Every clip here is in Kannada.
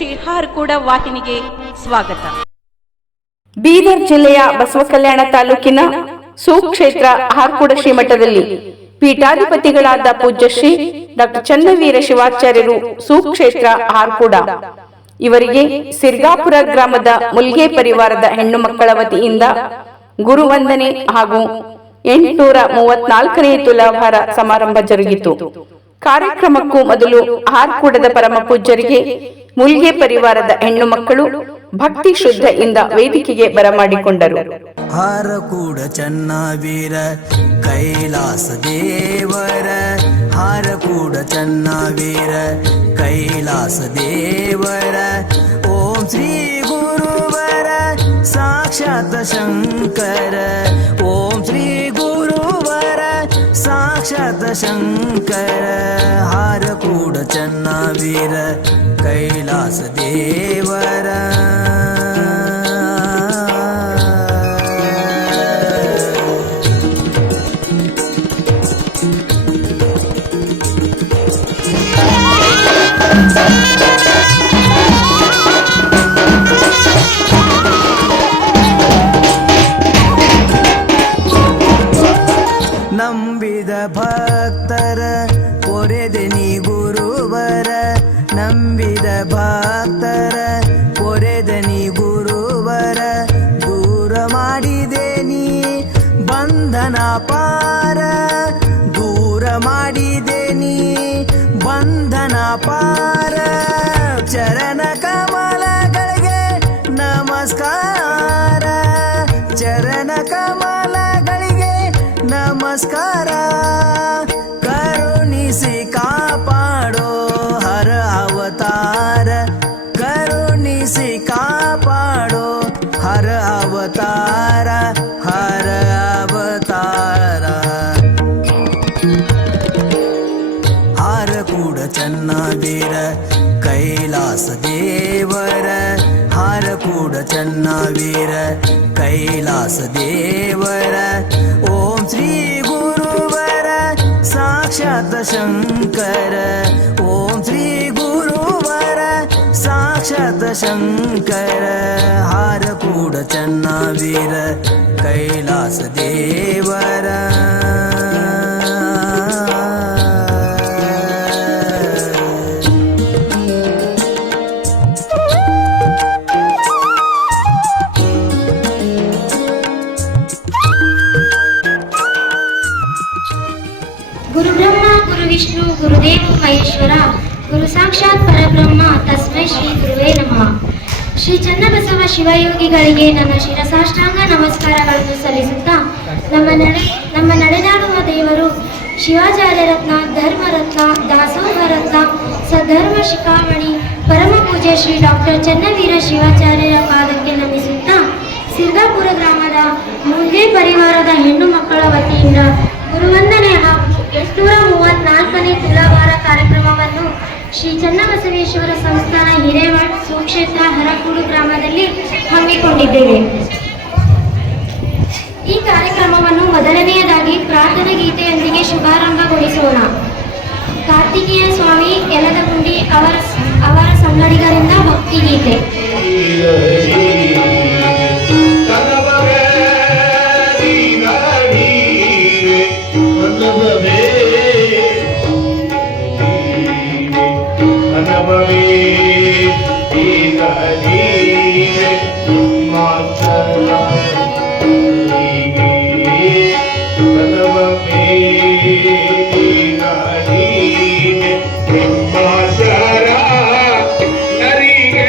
ಶ್ರೀ ಹಾರ್ಕೂಡ ವಾಹಿನಿಗೆ ಸ್ವಾಗತ. ಬೀದರ್ ಜಿಲ್ಲೆಯ ಬಸವಕಲ್ಯಾಣ ತಾಲೂಕಿನ ಸುಕ್ಷೇತ್ರ ಹಾರ್ಕೂಡ ಶ್ರೀಮಠದಲ್ಲಿ ಪೀಠಾಧಿಪತಿಗಳಾದ ಪೂಜ್ಯ ಶ್ರೀ ಡಾಕ್ಟರ್ ಚನ್ನವೀರ ಶಿವಾಚಾರ್ಯರು ಸುಕ್ಷೇತ್ರ ಹಾರ್ಕೂಡ ಇವರಿಗೆ ಸಿರ್ಗಾಪುರ ಗ್ರಾಮದ ಮುಲ್ಗೆ ಪರಿವಾರದ ಹೆಣ್ಣು ಮಕ್ಕಳ ವತಿಯಿಂದ ಗುರುವಂದನೆ ಹಾಗೂ 834ನೇ ತುಲಾಭಾರ ಸಮಾರಂಭ ಜರುಗಿತು. ಕಾರ್ಯಕ್ರಮಕ್ಕೂ ಮೊದಲು ಹಾರ್ಕೂಡದ ಪರಮ ಪೂಜ್ಯರಿಗೆ ಮುಲ್ಗೆ ಪರಿವಾರದ ಹೆಣ್ಣು ಮಕ್ಕಳು ಭಕ್ತಿ ಶ್ರದ್ಧೆಯಿಂದ ವೇದಿಕೆಗೆ ಬರಮಾಡಿಕೊಂಡರು. ಹಾರಕೂಡ ಚನ್ನವೀರ ಕೈಲಾಸ ದೇವರ, ಹಾರಕೂಡ ಚನ್ನವೀರ ಕೈಲಾಸ ದೇವರ, ಓಂ ಶ್ರೀ ಗುರುವರ ಸಾಕ್ಷಾತ್ ಶಂಕರ, ಓಂ ಶ್ರೀ ಗುರುವರ ಸಾಕ್ಷಾತ್ ಶಂಕರ, ಹಾರಕೂಡ ಚನ್ನವೀರ ಕೈಲಾಸ ದೇವರ. ನಂಬಿದ ಭಕ್ತರ ಪೊರೆದೆನಿ ಗುರುವರ, ನಂಬಿದ ಭಕ್ತರ ಪೊರೆದನಿ ಗುರುವರ, ದೂರ ಮಾಡಿದೇನಿ ಬಂಧನ ಪಾರ, ದೂರ ಮಾಡಿದೇನಿ ಬಂಧನ ಪಾರ, ಚರಣ ಕಮಲಗಳಿಗೆ ನಮಸ್ಕಾರ, ಚರಣ ಕಮಲಗಳಿಗೆ ನಮಸ್ಕಾರ, ಕರುಣಿಸಿ ಕಾಪಾಡೋ ಹರ ಅವತಾರ, ಕರುಣಿಸಿ ಕಾಪಾಡೋ ಹರ ಅವತಾರ, ಹರ ಅವತಾರ. ಹಾರಕೂಡ ಚನ್ನವೀರ ಕೈಲಾಸ ದೇವರ, ಹಾರಕೂಡ ಚನ್ನವೀರ ಕೈಲಾಸ ದೇವರ, ಓಂ ಶ್ರೀ ಗುರುವರ ಸಾಕ್ಷಾತ್ ಶಂಕರ, ಓಂ ಶ್ರೀ ಗುರುವರ ಸಾಕ್ಷಾತ್ ಶಂಕರ, ಹಾರಕೂಡ ಚನ್ನವೀರ ಕೈಲಾಸ ದೇವರ. ಗುರು ಬ್ರಹ್ಮ ಗುರು ವಿಷ್ಣು ಗುರುದೇವ ಮಹೇಶ್ವರ, ಗುರು ಸಾಕ್ಷಾತ್ ಪರಬ್ರಹ್ಮ ತಸ್ಮೈ ಶ್ರೀ ಗುರುವೇ ನಮಃ. ಶ್ರೀ ಚನ್ನಬಸವ ಶಿವಯೋಗಿಗಳಿಗೆ ನನ್ನ ಶಿರಸಾಷ್ಟಾಂಗ ನಮಸ್ಕಾರಗಳನ್ನು ಸಲ್ಲಿಸುತ್ತಾ, ನಮ್ಮ ನಡೆದಾಡುವ ದೇವರು ಶಿವಾಚಾರ್ಯ ರತ್ನ, ಧರ್ಮರತ್ನ, ದಾಸೋಹ ರತ್ನ, ಸದ್ಧರ್ಮ ಶಿಖಾಮಣಿ ಪರಮ ಪೂಜ್ಯ ಶ್ರೀ ಡಾಕ್ಟರ್ ಚನ್ನವೀರ ಶಿವಾಚಾರ್ಯರ ಪಾದಕ್ಕೆ ನಮಿಸುತ್ತಾ, ಸಿರ್ಗಾಪುರ ಗ್ರಾಮದ ಮುಲ್ಗೆ ಪರಿವಾರದ ಹೆಣ್ಣು ಮಕ್ಕಳ ವತಿಯಿಂದ ಗುರುವಂದನೆ ಹಾಗೂ 834ನೇ ತುಲಾಭಾರ ಕಾರ್ಯಕ್ರಮವನ್ನು ಶ್ರೀ ಚನ್ನಬಸವೇಶ್ವರ ಸಂಸ್ಥಾನ ಹಿರೇಮಠ್ ಸುಕ್ಷೇತ್ರ ಹರಕೂಡು ಗ್ರಾಮದಲ್ಲಿ ಹಮ್ಮಿಕೊಂಡಿದ್ದೇವೆ. ಈ ಕಾರ್ಯಕ್ರಮವನ್ನು ಮೊದಲನೆಯದಾಗಿ ಪ್ರಾರ್ಥನಾ ಗೀತೆಯೊಂದಿಗೆ ಶುಭಾರಂಭಗೊಳಿಸೋಣ. ಕಾರ್ತಿಕೇಯ ಸ್ವಾಮಿ ಯಲದಗುಂಡಿ ಅವರ ಸಂಗಡಿಗರಿಂದ ಭಕ್ತಿಗೀತೆ. ನರಿಗೆ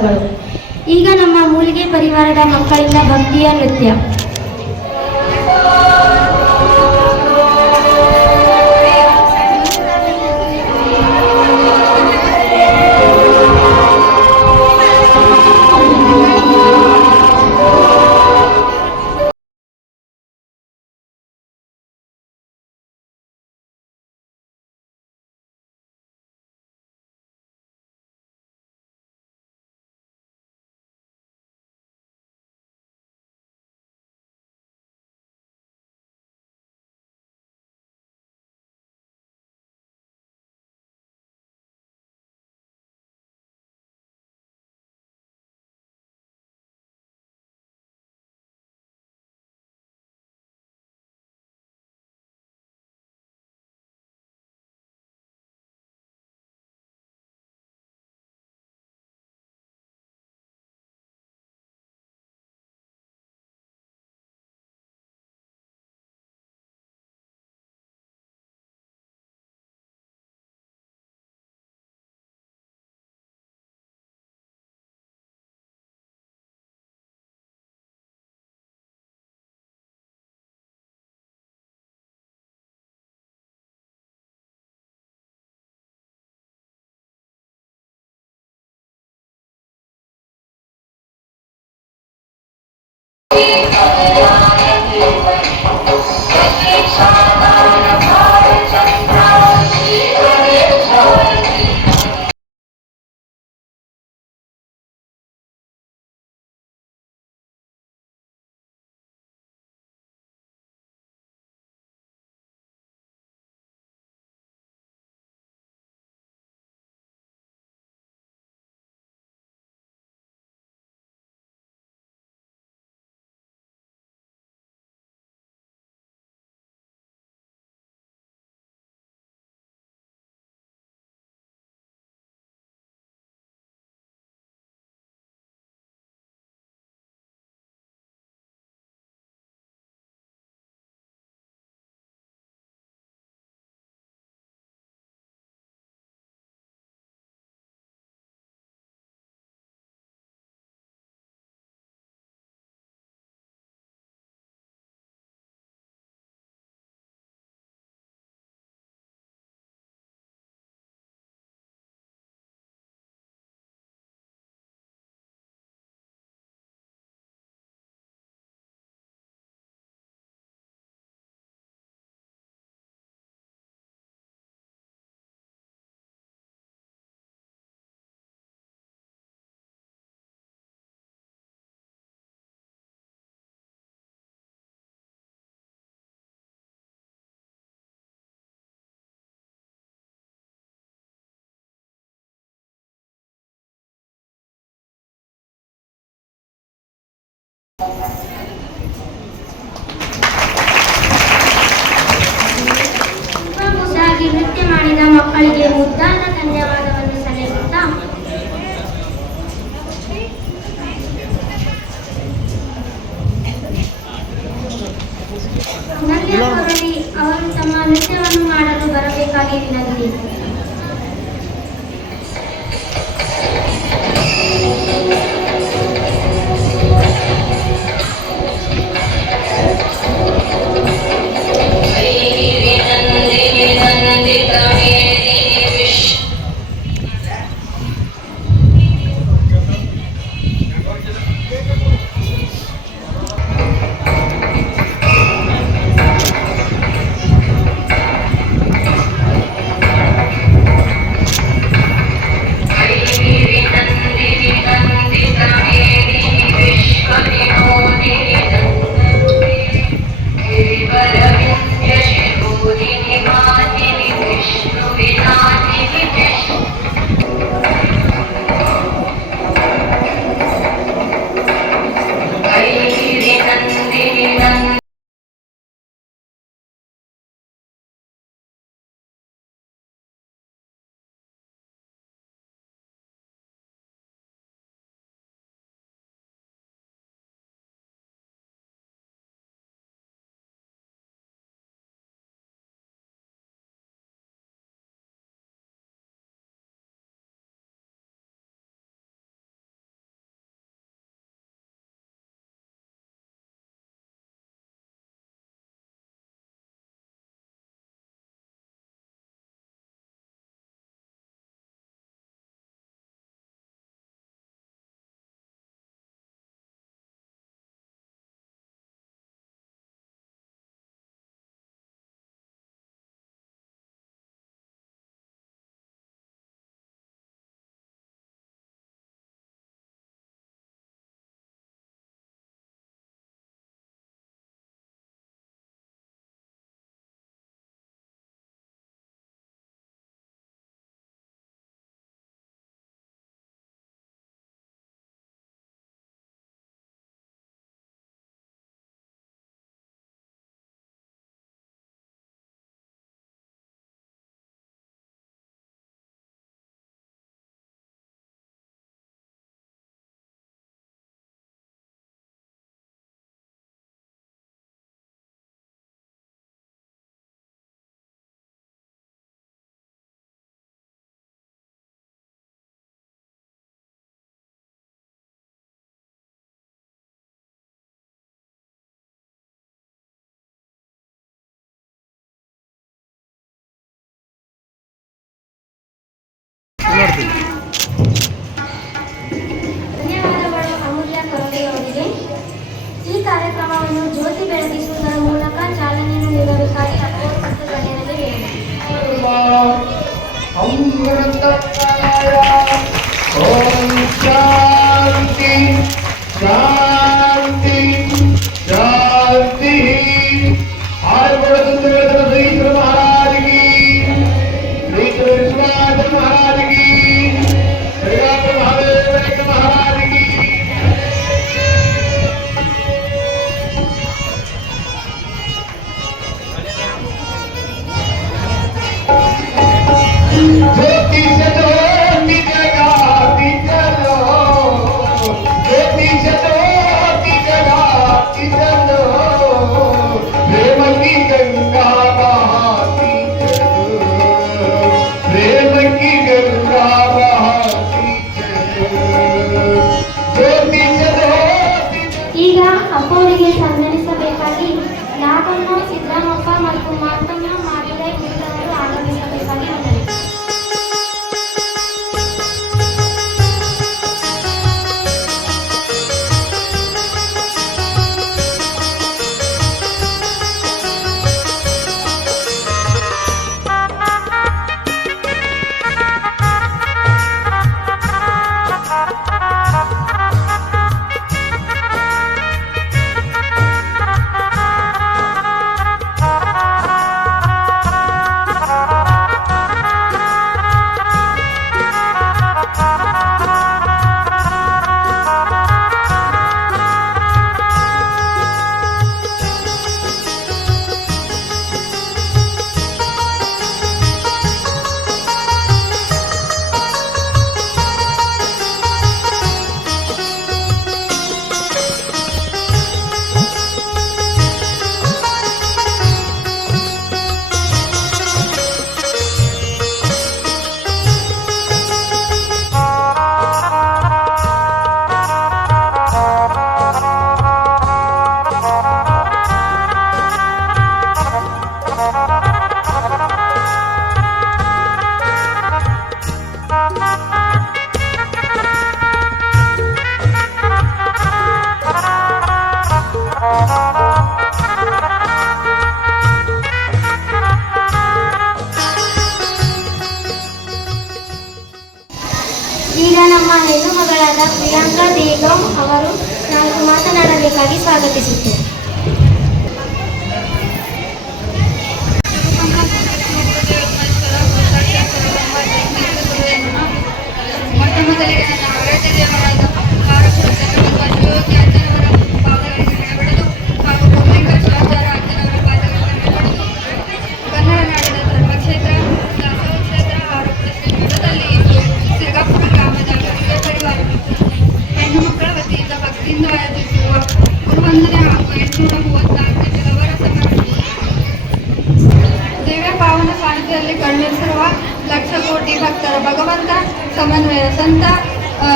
ಧನ್ಯವಾದಗಳು. ಈಗ ನಮ್ಮ ಮೂಲಿಗೆ ಪರಿವಾರದ ಮಕ್ಕಳಿಂದ ಭಕ್ತಿಯ ನೃತ್ಯ. ಮುದ್ದಾಗಿ ನೃತ್ಯ ಮಾಡಿದ ಮಕ್ಕಳಿಗೆ ಮುದ್ದಾದ ಧನ್ಯವಾದವನ್ನು ಸಲ್ಲಿಸುತ್ತಾ ನಂದಿಯ ಕೊರವಿ ಅವರು ತಮ್ಮ ನೃತ್ಯವನ್ನು ಮಾಡಲು ಬರಬೇಕಾಗಿ ವಿನಂತಿ. ಧನ್ಯವಾದಗಳು ಅಮೂಲ್ಯ ಕೊರಡೆಯವರಿಗೆ. ಈ ಕಾರ್ಯಕ್ರಮವನ್ನು ಜ್ಯೋತಿ ಬೆಳಗಿಸುವುದರ ಮೂಲಕ ಚಾಲನೆಯನ್ನು ನೀಡಬೇಕಾಗಿ ಅಪೂರ್ವ ಮತ್ತು ಗಣ್ಯರಲ್ಲಿ ವಿನಂತಿ. ಓಂ ಶಾಂತಿ ಶಾಂತಿ ಶಾಂತಿ. ಶ್ರೀ ಮಹಾರಾಜ ಕಿ, ಶ್ರೀ ವಿಶ್ವನಾಥ ಮಹಾರಾಜ ಕಿ, ಶ್ರೀರಾಮ ಮಹಾದೇವ ಮಹಾರಾಜ ಕಿ. ज्योति से ज्योति जगाती चलो, ज्योति से ज्योति जगाती चलो, प्रेम की गंगा बहाती चलो, प्रेम की गंगा बहाती चलो, ज्योति से ज्योति. ಈಗ ಅಪ್ಪವರಿಗೆ ಸನ್ಮಾನಿಸಬೇಕಾಗಿ ನಾಗಮ್ಮ, ಸಿದ್ದರಾಮಪ್ಪ ಮತ್ತು ಮಾತಮ್ಮ ಮಾದಿರೆ ಕುರಿತವರು ಆಗಮಿಸಬೇಕಾಗಿ ವಿನಂತಿ. ಈಗ ನಮ್ಮ ಹೆಣ್ಣು ಮಗಳಾದ ಪ್ರಿಯಾಂಕಾ ದೇಗಂ ಅವರು ನಾವು ಮಾತನಾಡಬೇಕಾಗಿ ಸ್ವಾಗತಿಸುತ್ತೇವೆ. ಮೊಟ್ಟ ಮೊದಲಿಗೆ ನನ್ನ ಆರಾಧ್ಯ ದೇವರಾದ ಯೋಗಿ ಅಜ್ಜನವರ ಪಾದಗಳಿಗೆ ನೆನೆಬಡಿದು ಹಾಗೂ ಬಹುಲಿಂಗ ಶಿವಾಚಾರ್ಯ ಅಜ್ಜನವರ ಪಾದಗಳಿಗೆ ನೆನೆಬಡಿದು ಕನ್ನಡ ನಾಡಿನ ಧರ್ಮಕ್ಷೇತ್ರ, ದಾಸೋಹ ಕ್ಷೇತ್ರ ಹಾಗೂ ಶ್ರೀ ಮಠದಲ್ಲಿ ಸಿರ್ಗಾಪುರ ಗ್ರಾಮದ ಮುಲ್ಗೆ ಪರಿವಾರ ಹೆಣ್ಣು ಮಕ್ಕಳ ವತಿಯಿಂದ ಭಕ್ತಿಯಿಂದ ಆಯೋಜಿಸಿರುವ ಗುರುವಂದನೆ ಹಾಗೂ 834ನೇ ಜಗವರ ಸಮರ್ಪಣೆ ದಿವ್ಯ ಪಾವನ ಸಾನ್ನಿಧ್ಯದಲ್ಲಿ ಕಣ್ಣಿಸಿರುವ ಲಕ್ಷ ಕೋಟಿ ಭಕ್ತರ ಭಗವಂತ ಸಮನ್ವಯ ಸಂತ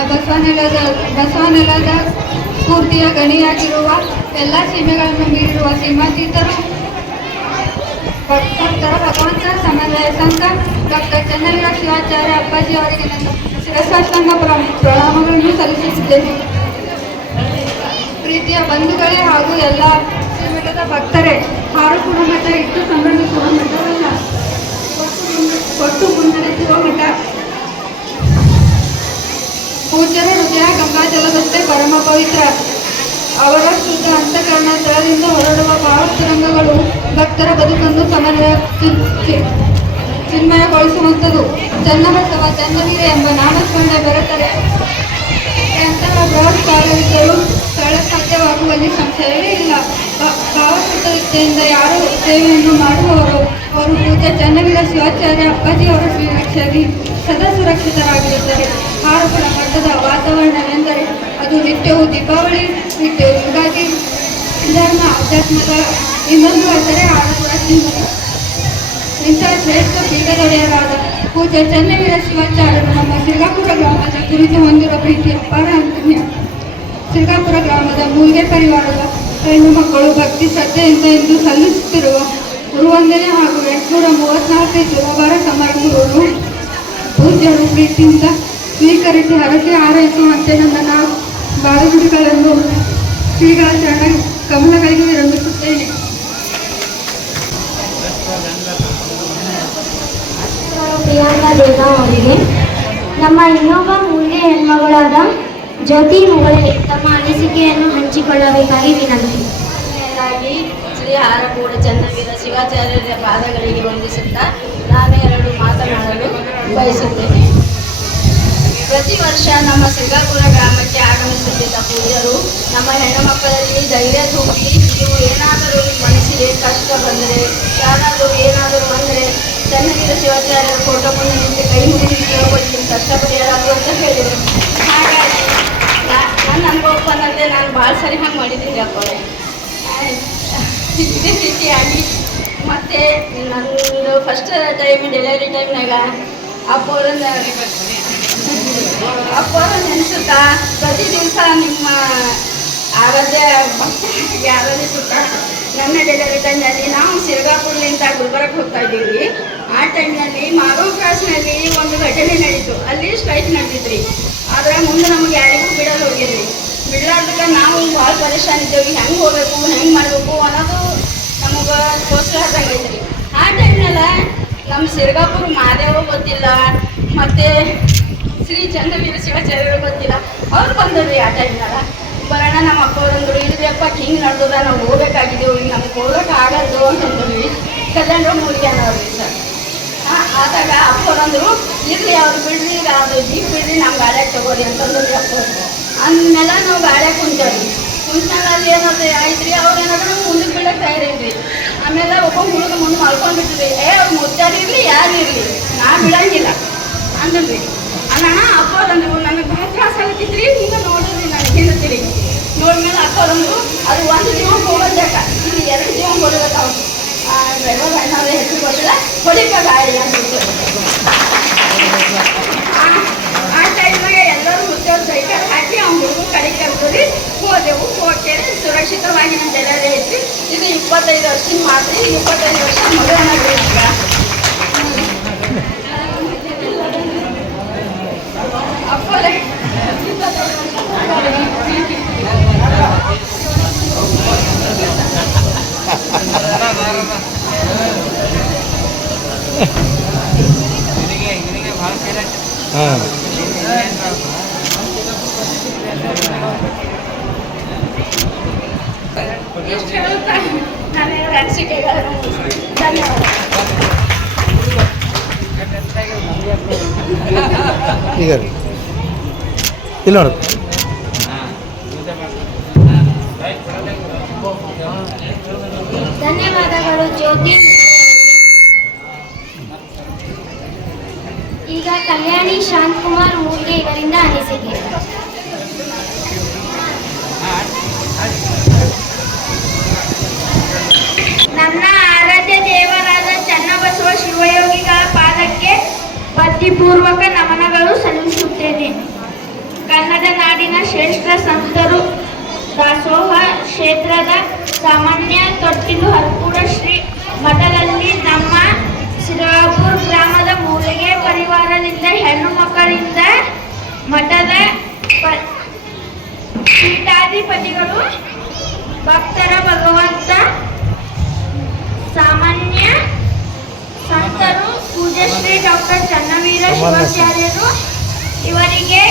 ಬಸವನೆಲದ ಸ್ಫೂರ್ತಿಯ ಗಣಿಯಾಗಿರುವ ಎಲ್ಲ ಸೀಮೆಗಳನ್ನು ಮೀರಿರುವ ಸೀಮಾತೀತರು ಭಕ್ತರ ಭಗವಂತ ಸಮನ್ವಯ ಸಂತ ಡಾಕ್ಟರ್ ಚನ್ನವೀರ ಶಿವಾಚಾರ್ಯ ಅಪ್ಪಾಜಿ ಅವರಿಗೆ ನನ್ನ ಶಿರಸಾಷ್ಟಾಂಗ ಪ್ರಣಾಮಗಳನ್ನು ಸಲ್ಲಿಸುತ್ತಿದ್ದೇನೆ. ಪ್ರೀತಿಯ ಬಂಧುಗಳೇ ಹಾಗೂ ಎಲ್ಲ ಶ್ರೀಮಠದ ಭಕ್ತರೇ, ಹಾರುಕುಡ ಮಠ ಇಟ್ಟು ಸಂಭ್ರಮಿಸುವ ಮಠವಲ್ಲ, ಕೊಟ್ಟು ಮುನ್ನಡೆಸುವ ಮಠ. ಪೂಜ್ಯರ ಹೃದಯ ಗಂಗಾಜಲದಂತೆ ಪರಮ ಪವಿತ್ರ. ಅವರ ಶುದ್ಧ ಅಂತಃಕರಣ ಜಲದಿಂದ ಹೊರಡುವ ಭಾವತರಂಗಗಳು ಭಕ್ತರ ಬದುಕನ್ನು ಚಿನ್ಮಯಗೊಳಿಸುವಂಥದ್ದು. ಚನ್ನಬಸವ, ಚನ್ನವೀರ ಎಂಬ ನಾಮಸ್ಮರಣೆ ಬೆರೆತರೆ ಎಂತಹ ಬೃಹತ್ ಕಾರ್ಯವಿದ್ದರೂ ಸ್ಥಳ ಸಾಧ್ಯವಾಗುವಲ್ಲಿ ಸಂಶಯವೇ ಇಲ್ಲ. ಭಾವಶುದ್ಧತೆಯಿಂದ ಯಾರು ಸೇವೆಯನ್ನು ಮಾಡುವವರು ಅವರು ಪೂಜ್ಯ ಚನ್ನವೀರ ಶಿವಾಚಾರ್ಯ ಅಪ್ಪಾಜಿ ಅವರ ಶ್ರೀರಕ್ಷೆಯಲ್ಲಿ ಸದಾ ಸುರಕ್ಷಿತರಾಗಿರುತ್ತಾರೆ. ಹಾರುಪುರ ಮಠದ ವಾತಾವರಣವೆಂದರೆ ಅದು ನಿತ್ಯವೂ ದೀಪಾವಳಿ, ನಿತ್ಯವೂ ಯುಗಾದಿ. ಧರ್ಮ ಅಧ್ಯಾತ್ಮದ ಇನ್ನೊಂದು ಅಂದರೆ ಹಾರುಪುರ ಶ್ರೀಮಠ. ಇಂತಹ ಶ್ರೇಷ್ಠ ಪೀಠದೊಡೆಯರಾದ ಪೂಜ್ಯ ಚನ್ನವೀರ ಶಿವಾಚಾರ್ಯರು ನಮ್ಮ ಸಿರ್ಗಾಪುರ ಗ್ರಾಮದ ಕುರಿತು ಹೊಂದಿರುವ ಪ್ರೀತಿ ಅಪಾರ ಅಂತನ್ಯ. ಸಿರ್ಗಾಪುರ ಗ್ರಾಮದ ಮುಲ್ಗೆ ಪರಿವಾರದ ಹೆಣ್ಣು ಮಕ್ಕಳು ಭಕ್ತಿ ಶ್ರದ್ಧೆಯಿಂದ ಇಂದು ಸಲ್ಲಿಸುತ್ತಿರುವ ಗುರುವಂದನೆ ಹಾಗೂ 834ನೇ ಜುಲವಾರ ಸಮಾರಂಭವನ್ನು ಪೂಜ್ಯ ಜ್ಯೋತಿಯನ್ನು ಪ್ರೀತಿಯಿಂದ ಸ್ವೀಕರಿಸಿ ಹರಕೆ ಹಾರೈಸುವಂತೆ ನನ್ನ ಬಾಳುಗುಡಿಗಳನ್ನು ಶ್ರೀಗಳ ಚರಣ ಕಮಲಗಳಿಗೆ ವಿರಮಿಸುತ್ತೇನೆ. ಪ್ರಿಯಾಂಕಾ ದೇವರಾವ್ ಅವರಿಗೆ ನಮ್ಮ ಇನ್ನೊಬ್ಬ ಮೂಲ್ಗೆ ಹೆಣ್ಮಗಳಾದ ಜ್ಯೋತಿ ಮುಗಳೆ ತಮ್ಮ ಅನಿಸಿಕೆಯನ್ನು ಹಂಚಿಕೊಳ್ಳಬೇಕಾಗಿ ವಿನಂತಿ. ಮೊದಲನೇದಾಗಿ ಶ್ರೀ ಹಾರಕೂಡ ಚನ್ನವೀರ ಶಿವಾಚಾರ್ಯರ ಪಾದಗಳಿಗೆ ವಂದಿಸುತ್ತಾ ನಾನು 2 ಮಾತನಾಡಲು ಬಯಸುತ್ತೇನೆ. ಪ್ರತಿ ವರ್ಷ ನಮ್ಮ ಸಿಂಗಾಪುರ ಗ್ರಾಮಕ್ಕೆ ಆಗಮಿಸುತ್ತಿದ್ದ ಪೂಜ್ಯರು ನಮ್ಮ ಹೆಣ್ಣು ಮಕ್ಕಳಲ್ಲಿ ಧೈರ್ಯ ತುಂಬಿ ನೀವು ಏನಾದರೂ ಮನಸ್ಸಿಗೆ ಕಷ್ಟ ಬಂದರೆ ಯಾರಾದರೂ ಏನಾದರೂ ಬಂದರೆ ಚನ್ನವೀರ ಶಿವಾಚಾರ್ಯರ ಫೋಟೋ ಮುಂದೆ ನಿಂತು ಕೈ ಮುಗಿದು ಕೇಳಿಕೊಳ್ಳಿ ನಿಮ್ಮ ಕಷ್ಟ ಪರಿಹಾರ ಅಂತ ಹೇಳಿದರು. ಹಾಗಾಗಿ ನನ್ನ ಅನುಭವ ಬಂದಂತೆ ನಾನು ಭಾಳ ಸರಿ ಹಂಗೆ ಮಾಡಿದ್ದೀನಿ ಅಪ್ಪಳೆ. ಇದೇ ರೀತಿಯಾಗಿ ಮತ್ತು ನಂದು ಫಸ್ಟ್ ಟೈಮ್ ಡೆಲಿವರಿ ಟೈಮ್ನಾಗ ಅಪ್ಪವ್ರನ್ನ ನೆನೆಸುತ್ತಾ ಪ್ರತಿ ದಿವಸ ನಿಮ್ಮ ಆರಾಧಿಸುತ್ತಾ ನನ್ನ ಡೆಲಿವರಿ ಟೈಮ್ನಲ್ಲಿ ನಾವು ಸಿರ್ಗಾಪುರ್ಲಿಂದ ಗುಲ್ಬರ್ಗಕ್ಕೆ ಹೋಗ್ತಾ ಇದ್ದೀವಿ. ಆ ಟೈಮ್ನಲ್ಲಿ ಮಾರೋ ಕ್ರಾಸ್ನಲ್ಲಿ ಒಂದು ಘಟನೆ ನಡೀತು. ಅಲ್ಲಿ ಸ್ಟ್ರೈಕ್ ನಡೆದಿದ್ರಿ. ಆದರೆ ಮುಂದೆ ನಮಗೆ ಯಾರಿಗೂ ಬಿಡಲು ಹೋಗಿದ್ರಿ. ಬಿಡಲಾರ್ದಕ್ಕೆ ನಾವು ಭಾಳ ಪರೇಶಾನ್ ಇದ್ದೇವೆ. ಹೆಂಗೆ ಹೋಗ್ಬೇಕು ಹೆಂಗೆ ಮಾಡಬೇಕು ಅನ್ನೋದು ನಮಗೆ ತೋರಿಸ್ಲಾರ್ದಂಗೆ ಐತ್ರಿ. ಆ ಟೈಮ್ನೆಲ್ಲ ನಮ್ಮ ಸಿರ್ಗಾಪುರ ಮಹಾದೇವ ಗೊತ್ತಿಲ್ಲ, ಮತ್ತು ಶ್ರೀ ಚನ್ನವೀರ ಶಿವಾಚಾರ್ಯರು ಗೊತ್ತಿಲ್ಲ. ಅವ್ರು ಬಂದದ್ರಿ. ಆ ಟೈಮ್ನಾಗ ಬರೋಣ ನಮ್ಮ ಅಪ್ಪವ್ರಂದ್ರು ಇಳಿದ್ರಪ್ಪ ಹಿಂಗೆ ನಡೆದ ನಾವು ಹೋಗ್ಬೇಕಾಗಿದ್ದೆವು, ಈಗ ನಮ್ಗೆ ಹೋಗೋಕೆ ಆಗಲ್ದು ಅಂತಂದ್ರಿ. ಕಲ್ಯಾಣ ಮೂಲಿಗೆ ಅನ್ನೋರಿ ಸರ್. ಆದಾಗ ಅಪ್ಪವ್ರಂದ್ರು ಇರಲಿ ಅವ್ರು ಬಿಡ್ರಿ, ಈಗ ಅದು ಜೀಪ್ ಬಿಡ್ರಿ, ನಮ್ಮ ಗಾಡ್ಯಾಗ ತಗೋರಿ ಅಂತಂದ್ರಿ ಅಪ್ಪವ್ರು. ಅಂದಮೇಲೆ ನಾವು ಗಾಡ್ಯಾಗ ಕುಂತೇವ್ರಿ. ಕುಂತಾಗ ಅಲ್ಲಿ ಏನಾದ್ರು ಆಯ್ತು ರೀ, ಅವ್ರು ಏನಾದ್ರು ನಾವು ಮುಂದಕ್ಕೆ ಬೀಳಕ್ಕೆ ತಯಾರಿದ್ರಿ. ಆಮೇಲೆ ಒಬ್ಬ ಹುಡುಗ ಮುಂದೆ ಮಲ್ಕೊಂಡ್ಬಿಟ್ರಿ. ಅವ್ರು ಮುಚ್ಚಾರಿರಲಿ ಯಾರು ಇರಲಿ ನಾ ಬಿಡಂಗಿಲ್ಲ ಅಂದ್ರಿ. ಅಣ್ಣ ಅಪ್ಪವ್ರಂದ್ರು ನನಗೆ ಭಾಳ ತ್ರಾಸ ಆಗತ್ತಿದ್ರಿ, ಈಗ ನೋಡಿದ್ರಿ ನನಗೆ ಹೇಳ್ತೀರಿ. ನೋಡ್ಮೇಲೆ ಅಪ್ಪವ್ರಂದ್ರು ಅದು ಒಂದು ಜೀವ ಹೋಗೋದ್ಯಾಕ, ಇದು 2 ಜೀವ ಹೋಗಬೇಕಾವ್. ಡ್ರೈವರ್ ಅಣ್ಣಾದ್ರೆ ಹೆಸರು ಗೊತ್ತಿಲ್ಲ, ಹೊಡಿಕ ಗಾಡಿ ಅಂತಿತ್ತು. ಆ ಟೈಮ್ನಾಗ ಎಲ್ಲರೂ ಹುಟ್ಟೋರು ಸೈಕಲ್ ಹಾಕಿ ಅವ್ನ ಹುಡುಗ ಕಡೆ ಕರ್ಕೊರಿ ಹೋದೆವು. ಹೋಗ್ತೇನೆ ಸುರಕ್ಷಿತವಾಗಿ ನಮ್ಮ ಡೆಲಿವರಿ ಐತ್ರಿ. ಇದು 25 ವರ್ಷದ ಮಾತ್ರಿ. 25 ವರ್ಷ ಮಗನಾಗ್ರಿ ನಮ್ಗೆ. ಅಪ್ಪರೇ ಇಷ್ಟು ಹೇಳುತ್ತಾ ನನ್ನ ಅನಿಸಿಕೆಗಳನ್ನು ಧನ್ಯವಾದ. ಈಗ ಇಲ್ಲ ನೋಡು. ಧನ್ಯವಾದಗಳು ಜ್ಯೋತಿ. ಈಗ ಕಲ್ಯಾಣಿ ಶಾಂತಕುಮಾರ್ ಮೂಲ್ಗೆ ಇವರಿಂದ ಅನಿಸಿಕೆ. ನನ್ನ ಆರಾಧ್ಯ ದೇವರಾದ ಚನ್ನಬಸವ ಶಿವಯೋಗಿಗಳ ಪಾದಕ್ಕೆ ಭಕ್ತಿಪೂರ್ವಕ ನಮನಗಳು ಸಲ್ಲಿಸುತ್ತೇನೆ. ಕನ್ನಡ ನಾಡಿನ ಶ್ರೇಷ್ಠ ಸಂತರು ದಾಸೋಹ ಕ್ಷೇತ್ರದ ಸಾಮಾನ್ಯ ತೊಟ್ಟಿಲು ಹರ್ಕೂಡ ಶ್ರೀ ಮಠದಲ್ಲಿ ನಮ್ಮ ಸಿರಾಪುರ ಗ್ರಾಮದ ಮೂಲಿಗೆ ಪರಿವಾರದಿಂದ ಹೆಣ್ಣು ಮಕ್ಕಳಿಂದ ಮಠದ ಪೀಠಾಧಿಪತಿಗಳು ಭಕ್ತರ ಭಗವಂತ ಸಾಮಾನ್ಯ ಸಂತರು ಪೂಜ್ಯಶ್ರೀ ಡಾಕ್ಟರ್ ಚನ್ನವೀರ ಶಿವಾಚಾರ್ಯರು ಇವರಿಗೆ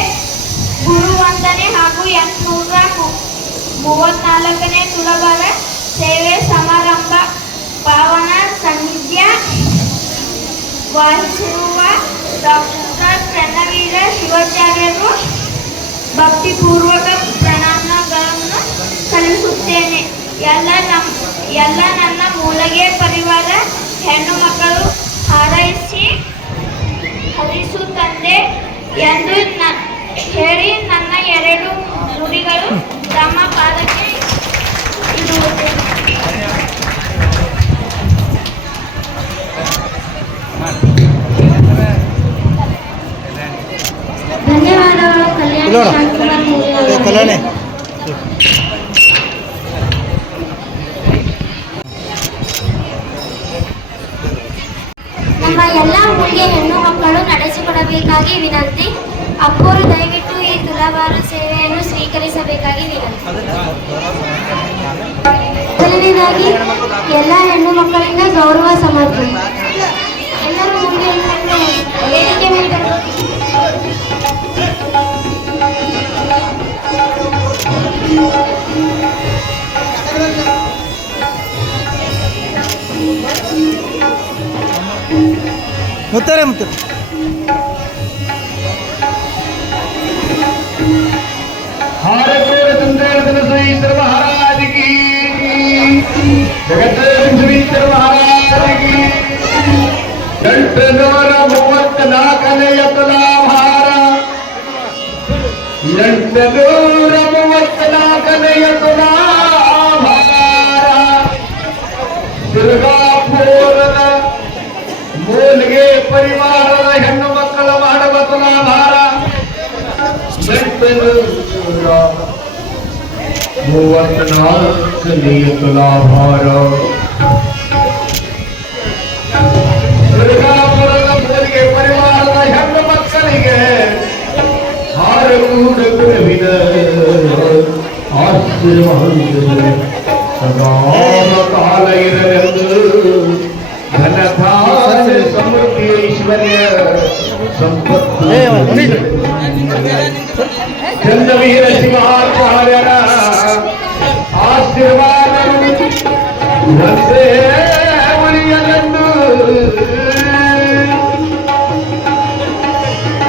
ಗುರುವಂದನೆ ಹಾಗೂ 834ನೇ ತುಳಬರ ಸೇವೆ ಸಮಾರಂಭ ಪಾವನ ಸಾನ್ನಿಧ್ಯ ವಹಿಸಿರುವ ಡಾಕ್ಟರ್ ಚನ್ನವೀರ ಶಿವಾಚಾರ್ಯರು ಭಕ್ತಿಪೂರ್ವಕ ಪ್ರಣಾಮಗಳನ್ನು ಸಲ್ಲಿಸುತ್ತೇನೆ. ಎಲ್ಲ ನನ್ನ ಮೂಲಿಗೆ ಪರಿವಾರ ಹೆಣ್ಣು ಮಕ್ಕಳು ಹಾರೈಸಿ ಹರಿಸುತ್ತಂದೆ ಎಂದು ಹೇಳಿ ನನ್ನ 2 ನುಡಿಗಳು ತಮ್ಮ ಪಾದಕ್ಕೆ ಇಡುತ್ತೇನೆ. ಧನ್ಯವಾದಗಳು ಕಲ್ಯಾಣಿ ಶಾಂತಕುಮಾರ್ ಮೂಲ್ಗೆ. ಕಲ್ಯಾಣಿ ನಮ್ಮ ಎಲ್ಲ ಮೂಲ್ಗೆ ಹೆಣ್ಣು ಮಕ್ಕಳು ನಡೆಸಿಕೊಡಬೇಕಾಗಿ ವಿನಂತಿ. ಅಪ್ಪರು ದಯವಿಟ್ಟು ಈ ತುಲಾಭಾರ ಸೇವೆಯನ್ನು ಸ್ವೀಕರಿಸಬೇಕಾಗಿ ವಿನಂತಿ. ಮೊದಲನೇದಾಗಿ ಎಲ್ಲ ಹೆಣ್ಣು ಮಕ್ಕಳಿಂದ ಗೌರವ ಸಮರ್ಪಣೆ. ಎಲ್ಲರೂ ಮೂಲ್ಗೆ ವೇದಿಕೆ ಮೇಲೆ ಮುತ್ತಾರೆ सुरेश्वर महाराज की जगत सुरेश्वर महाराज की 834ನೇ ತುಲಾಭಾರ 834ನೇ ತುಲಾಭಾರ ದುರ್ಗಾಪುರದ ಮೂಲಿಗೆ ಪರಿವಾರದ ಹೆಣ್ಣು ಮಕ್ಕಳ ಮಾಡುವ ತುಲಾಭಾರ 834ನೇ ತುಲಾಭಾರ ದುರ್ಗಾಪುರದ ಮೂಲಿಗೆ ಪರಿವಾರದ ಹೆಣ್ಣು ಮಕ್ಕಳಿಗೆ ಹಾರಗೂಡ ಗುರುವಿನ ಆಶೀರ್ವಾದ ಸದಾ ಕಾಲ ಇರಲೆಂದು ಧನಧಾನ್ಯ ಸಮೃದ್ಧಿ ಐಶ್ವರ್ಯ ಸಂಪತ್ತು ಚಂದ್ರವೀರ ಶಿವಾಚಾರ್ಯರ ಆಶೀರ್ವಾದ ಒಂದೇ ಉಳಿಯಲೆಂದು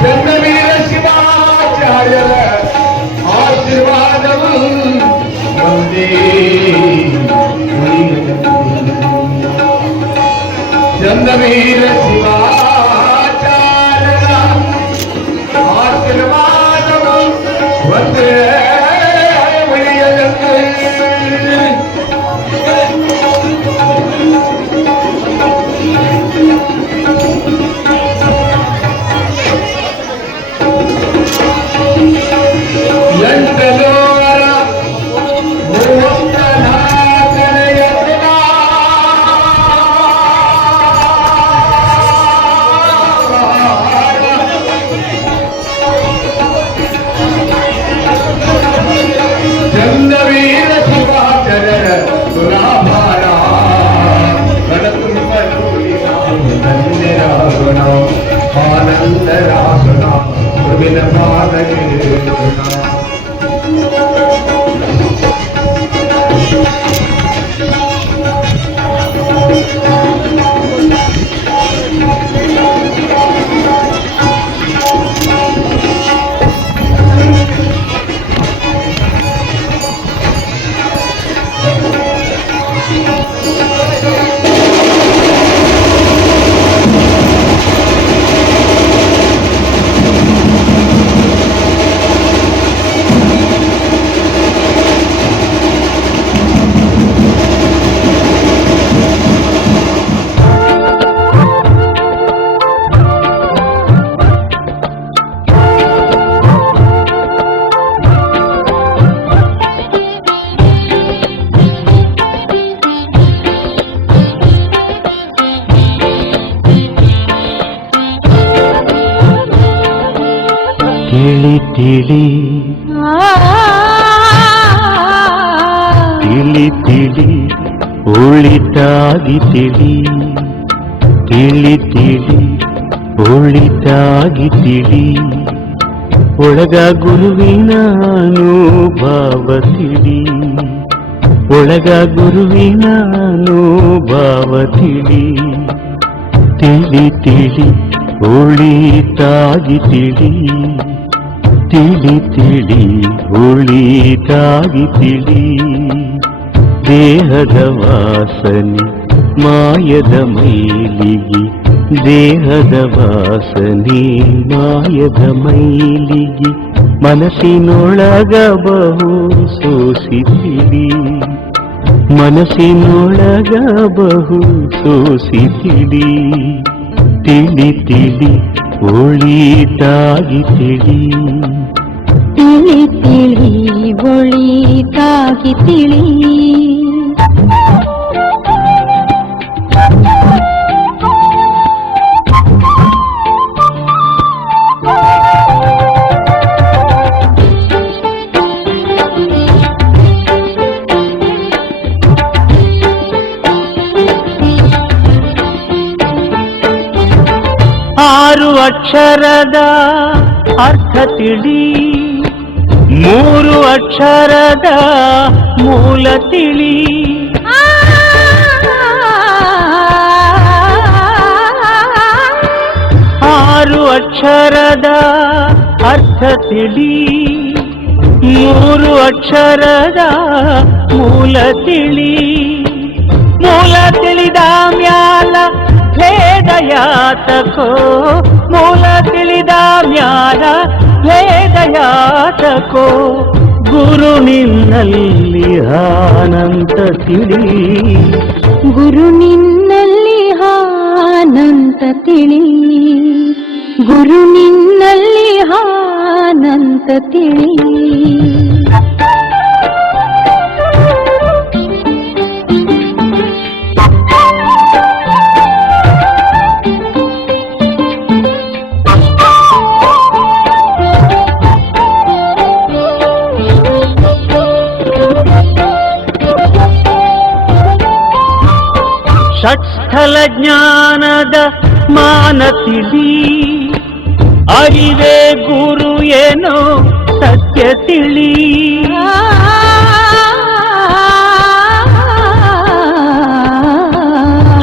ಚಂದ್ರವೀರ ಶಿವಾಚಾರ್ಯರ ಆಶೀರ್ವಾದವು ಒಂದೇ ಚಂದ್ರವೀರ ಶಿವಾಚಾರ್ಯರ ಆಶೀರ್ವಾದವು ಒಂದೇ ಉಳಿಯಲೆಂದು ಚಂದ್ರವೀರ ಶಿವಾಚಾರ್ಯರ ತುಲಾಭಾರ ಧನ್ಯರಾಗೋಣ ಆನಂದರಾಗೋಣ ಗುರುವಿನ ಪಾದಕ್ಕೆ ತಿಳಿ ತಿಳಿ ತಿಳಿ ತಿಳಿ ಒಳಿತಾಗಿ ತಿಳಿ ತಿಳಿ ತಿಳಿ ಒಳಿತಾಗಿ ತಿಳಿ ಒಳಗ ಗುರುವಿನ ಅನುಭವ ತಿಳಿ ಒಳಗ ಗುರುವಿನ ಅನುಭವ ತಿಳಿ ತಿಳಿ ತಿಳಿ ಒಳಿತಾಗಿ ತಿಳಿ ತಿಳಿ ತಿಳಿ ಒಳಿತಾಗಿ ತಿಳಿ ದೇಹದ ವಾಸನೆ ಮಾಯದ ಮೈಲಿಗೆ ದೇಹದ ವಾಸನೆ ಮಾಯದ ಮೈಲಿಗೆ ಮನಸ್ಸಿನೊಳಗ ಬಹು ಸೋಸಿತಿಳಿ ಮನಸ್ಸಿನೊಳಗ ಬಹು ಸೋಸಿತಿಳಿ ತಿಳಿ ತಿಳಿ ಒಳಿತಾಗಿ ತಿಳಿ ತಿಳಿ ತಿಳಿ ಒಳಿತಾಗಿ ತಿಳಿ ಆರು ಅಕ್ಷರದ ಅರ್ಥ ತಿಳಿ, ಮೂರು ಅಕ್ಷರದ ಮೂಲ ತಿಳಿ. ಆರು ಅಕ್ಷರದ ಅರ್ಥ ತಿಳಿ, ಮೂರು ಅಕ್ಷರದ ಮೂಲ ತಿಳಿ. ಮೂಲ ತಿಳಿದ ಮ್ಯಾಲ ಭೇದ ಯಾತಕೋ, ಮೂಲ ತಿಳಿದ ಮ್ಯಾಲ ಭೇದ ಯಾತಕೋ. ಗುರು ನಿನ್ನಲ್ಲಿ ಆನಂತ ತಿಳಿ, ಗುರು ನಿನ್ನಲ್ಲಿ ಆನಂತ ತಿಳಿ, ಗುರು ನಿನ್ನಲ್ಲಿ ಆನಂತ ತಿಳಿ. ಷಟ್ಸ್ಥಲ ಜ್ಞಾನದ ಮಾನ ತಿಳಿ, ಅರಿವೇ ಗುರು ಏನೋ ಸತ್ಯ ತಿಳಿ.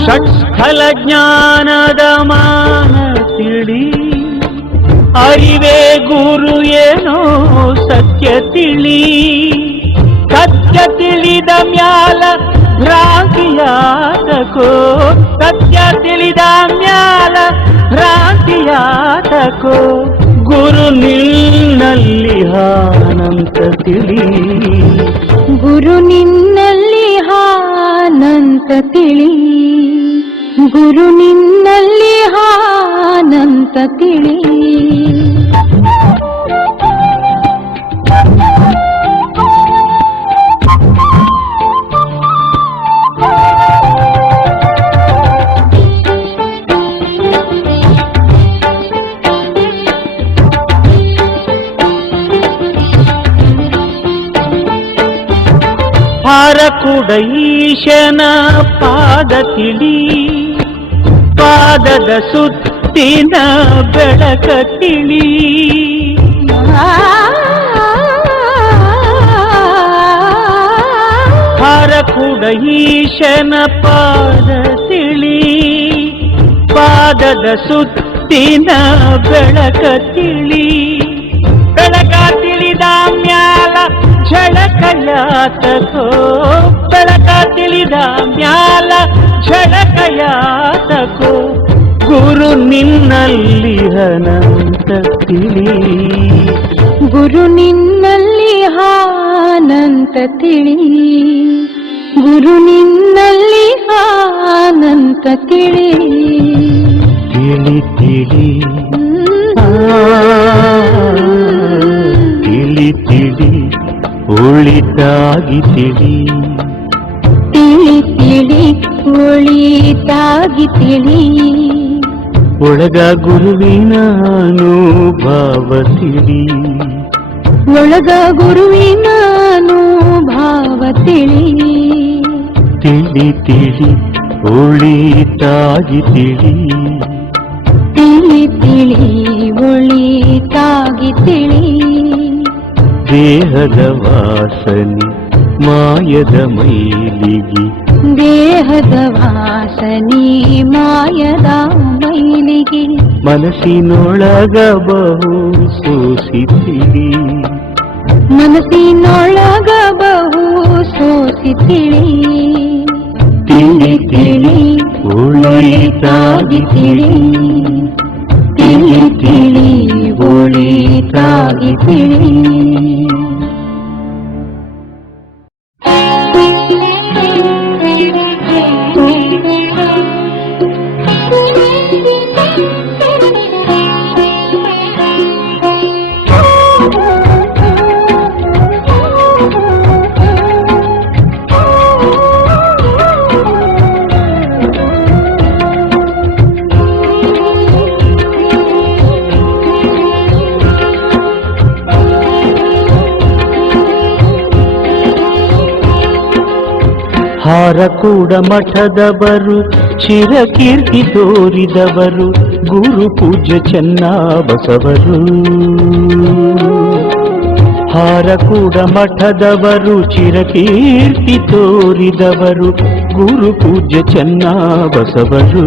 ಷಟ್ಸ್ಥಲ ಜ್ಞಾನದ ಮಾನ ತಿಳಿ, ಅರಿವೇ ಗುರು ಏನೋ ಸತ್ಯ ತಿಳಿ. ಸತ್ಯ ತಿಳಿದ ಮ್ಯಾಲ ಭ್ರಾಂತಿಯಾತಕೋ, ಸತ್ಯ ತಿಳಿದ ಮ್ಯಾಲ ಭ್ರಾಂತಿಯಾತಕೋ. ಗುರು ನಿನ್ನಲ್ಲಿ ಆನಂತ ತಿಳಿ, ಗುರು ನಿನ್ನಲ್ಲಿ ಆನಂತ ತಿಳಿ, ಗುರು ನಿನ್ನಲ್ಲಿ ಆನಂತ ತಿಳಿ. ಹಾರಕೂಡ ಈಶನ ಪಾದ ತಿಳಿ, ಪಾದದ ಸುತ್ತಿನ ಬೆಳಕ ತಿಳಿ. ಹಾರಕೂಡ ಈಶನ ಪಾದ ತಿಳಿ, ಪಾದದ ಸುತ್ತಿನ ಬೆಳಕ ತಿಳಿ. ಬೆಳಕ ತಿಳಿದ ಮ್ಯಾಲ ಝಳಕ ಯಾತಕೋ, ಬೆಳಕ ತಿಳಿದ ಮ್ಯಾಲ ಝಳಕ ಯಾತಕೋ. ಗುರು ನಿನ್ನಲ್ಲಿ ಅನಂತ ತಿಳಿ, ಗುರು ನಿನ್ನಲ್ಲಿ ಆನಂತ ತಿಳಿ, ಗುರು ನಿನ್ನಲ್ಲಿ ಆನಂತ ತಿಳಿ. ತಿಳಿ ತಿಳಿ ತಿಳಿ ತಿಳಿ ಒಳಿತಾಗಿ ತಿಳಿ, ತಿಳಿ ತಿಳಿ ಒಳಿತಾಗಿ ತಿಳಿ. ಒಳಗ ಗುರುವಿನ ಅನುಭವ ತಿಳಿ, ಒಳಗ ಗುರುವಿನ ಅನುಭವ ತಿಳಿ. ತಿಳಿ ತಿಳಿ ಒಳಿತಾಗಿ ತಿಳಿ, ತಿಳಿ ತಿಳಿ ಒಳಿತಾಗಿ ತಿಳಿ. ದೇಹದ ವಾಸನೆ ಮಾಯದ ಮೈಲಿಗೆ, ದೇಹದ ವಾಸನೆ ಮಾಯದ ಮೈಲಿಗೆ. ಮನಸ್ಸಿನೊಳಗ ಬಹು ಸೋಸಿತಿಳಿ, ಮನಸ್ಸಿನೊಳಗ ಬಹು ಸೋಸಿತಿಳಿ. ತಿಳಿ ತಿಳಿ ಒಳಿತಾಗಿ ತಿಳಿ, ತಿಳಿ ತಿಳಿ ಒಳಿತಾಗಿ ತಿಳಿ. ಹಾರಕೂಡ ಮಠದವರು ಚಿರಕೀರ್ತಿ ತೋರಿದವರು ಗುರು ಪೂಜ್ಯ ಚೆನ್ನಬಸವರು. ಹಾರಕೂಡ ಮಠದವರು ಚಿರಕೀರ್ತಿ ತೋರಿದವರು ಗುರು ಪೂಜ್ಯ ಚೆನ್ನಬಸವರು.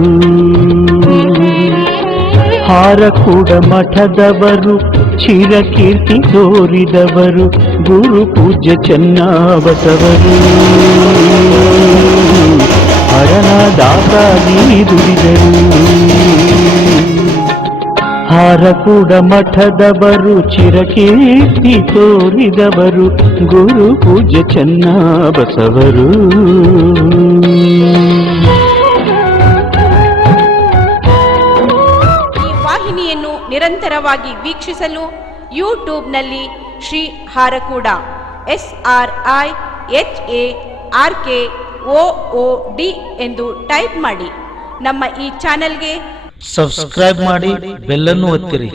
ಹಾರಕೂಡ ಮಠದವರು ಚಿರಕೀರ್ತಿ ತೋರಿದವರು ಗುರು ಪೂಜ್ಯ ಚೆನ್ನಬಸವರು. ಹರನಾದಾಗಿ ದುಡಿದರು. ಹಾರಕೂಡ ಮಠದವರು ಚಿರಕೀರ್ತಿ ತೋರಿದವರು ಗುರು ಪೂಜ್ಯ ಚೆನ್ನಬಸವರು. ಈ ವಾಹಿನಿಯನ್ನು ನಿರಂತರವಾಗಿ ವೀಕ್ಷಿಸಲು ಯೂಟ್ಯೂಬ್ನಲ್ಲಿ ಶ್ರೀ ಹಾರಕೂಡ SRIHARKOOD ಎಂದು ಟೈಪ್ ಮಾಡಿ. ನಮ್ಮ ಈ ಚಾನೆಲ್ಗೆ ಸಬ್ಸ್ಕ್ರೈಬ್ ಮಾಡಿ, ಬೆಲ್ಲನ್ನು ಒತ್ತಿರಿ.